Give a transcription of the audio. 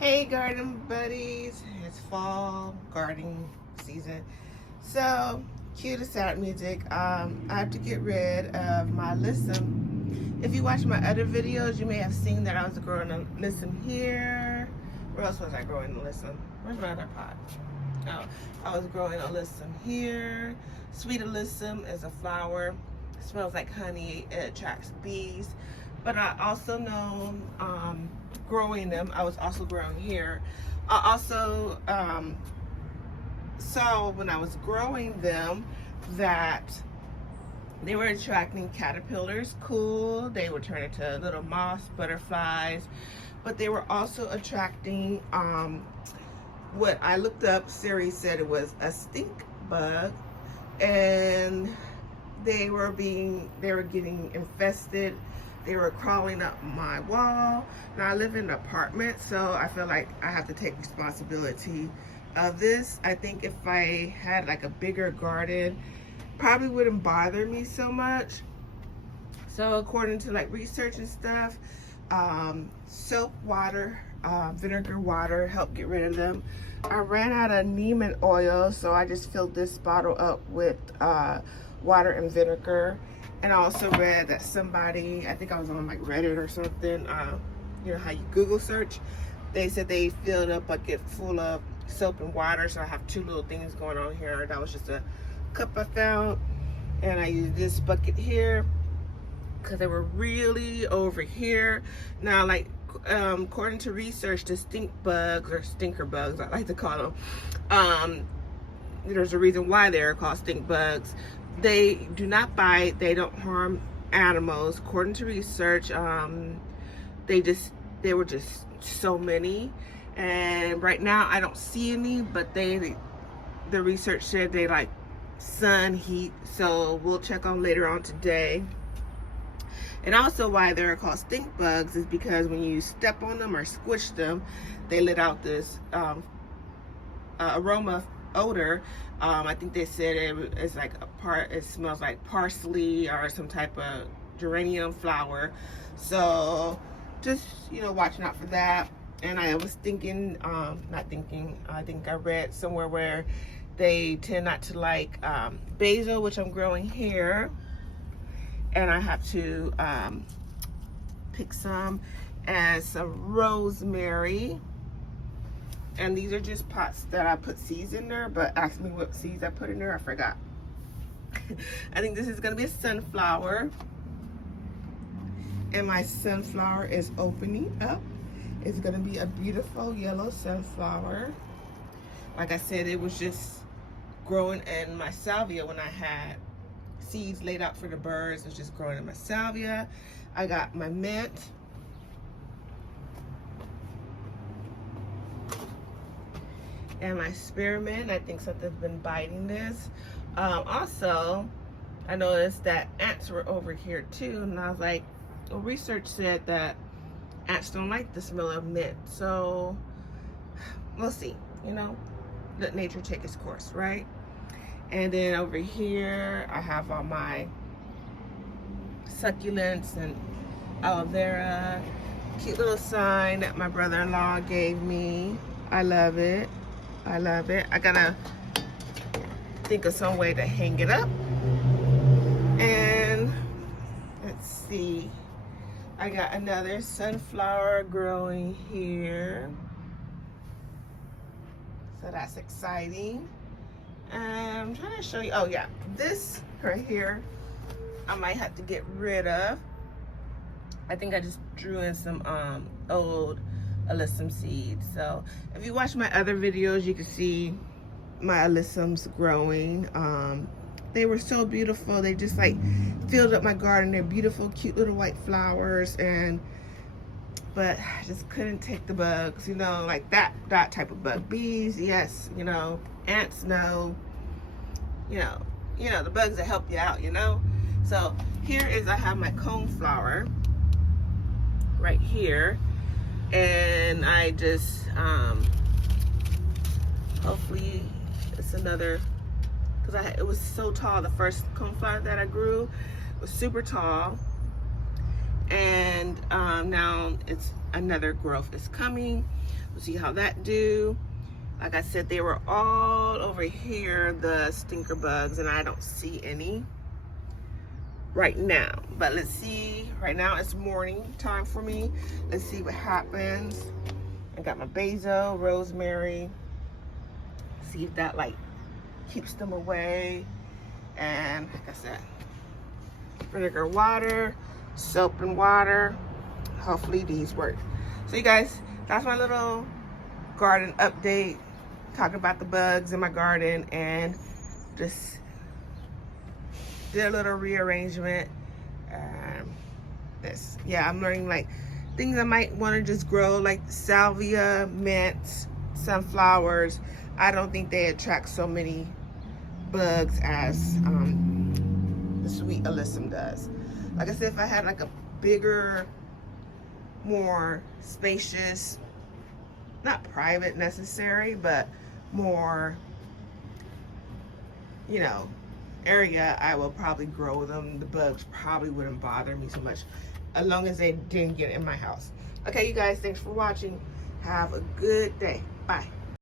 Hey garden buddies, it's fall gardening season. So cue the sad music. I have to get rid of my alyssum. If you watch my other videos, you may have seen that I was growing a alyssum here. Where else was I growing alyssum? Where's my other pot? Oh, I was growing alyssum here. Sweet alyssum is a flower. It smells like honey. It attracts bees. But I also know growing them, I was also growing here. I also saw when I was growing them that they were attracting caterpillars. Cool. They would turn into little moss butterflies. But they were also attracting what I looked up. Siri said it was a stink bug, and they were getting infested. They were crawling up my wall. Now I live in an apartment, so I feel like I have to take responsibility of this. I think if I had like a bigger garden, probably wouldn't bother me so much. So according to like research and stuff, soap water, vinegar water help get rid of them. I ran out of Neiman oil, so I just filled this bottle up with water and vinegar. And I also read that somebody, I think I was on like Reddit or something, you know how you Google search, they said they filled a bucket full of soap and water. So I have two little things going on here. That was just a cup I found, and I used this bucket here because they were really over here. Now, like according to research, the stink bugs, or stinker bugs I like to call them, there's a reason why they're called stink bugs. They do not bite, they don't harm animals. According to research, they were just so many, and right now I don't see any, but the research said they like sun, heat, so we'll check on later on today. And also why they're called stink bugs is because when you step on them or squish them, they let out this aroma odor. I think they said it's like it smells like parsley or some type of geranium flower. So just, you know, watching out for that. And I was thinking, I think I read somewhere where they tend not to like basil, which I'm growing here. And I have to pick some, and some rosemary. And these are just pots that I put seeds in there, but ask me what seeds I put in there, I forgot. I think this is gonna be a sunflower. And my sunflower is opening up. It's gonna be a beautiful yellow sunflower. Like I said, it was just growing in my salvia when I had seeds laid out for the birds. It was just growing in my salvia. I got my mint. And my spearmint. I think something's been biting this. Also, I noticed that ants were over here too, and I was like, well, research said that ants don't like the smell of mint, so we'll see, you know, let nature take its course, right? And then over here I have all my succulents and aloe vera. Cute little sign that my brother-in-law gave me. I love it. I love it. I gotta think of some way to hang it up. And let's see, I got another sunflower growing here, so that's exciting. I'm trying to show you, oh yeah, this right here I might have to get rid of. I think I just drew in some old alyssum seeds. So if you watch my other videos, you can see my alyssums growing. They were so beautiful. They just like filled up my garden. They're beautiful, cute little white flowers, but I just couldn't take the bugs, you know, like that type of bug. Bees, yes, you know. Ants, no. You know, the bugs that help you out, you know. So here is, I have my coneflower right here, and I just hopefully it's another, because it was so tall. The first coneflower that I grew was super tall, and now it's another growth is coming. See how that do. Like I said, they were all over here, the stinker bugs, and I don't see any right now. But let's see. Right now it's morning time for me. Let's see what happens. I got my basil, rosemary. See if that like keeps them away. And like I said, vinegar water, soap and water. Hopefully these work. So you guys, that's my little garden update, talking about the bugs in my garden, and just did a little rearrangement. This, yeah, I'm learning like things I might want to just grow, like salvia, mint, sunflowers. I don't think they attract so many bugs as the sweet alyssum does. Like I said, if I had like a bigger, more spacious, not private necessary, but more, you know, area, I will probably grow them. The bugs probably wouldn't bother me so much, as long as they didn't get in my house. Okay, you guys, thanks for watching. Have a good day. Bye.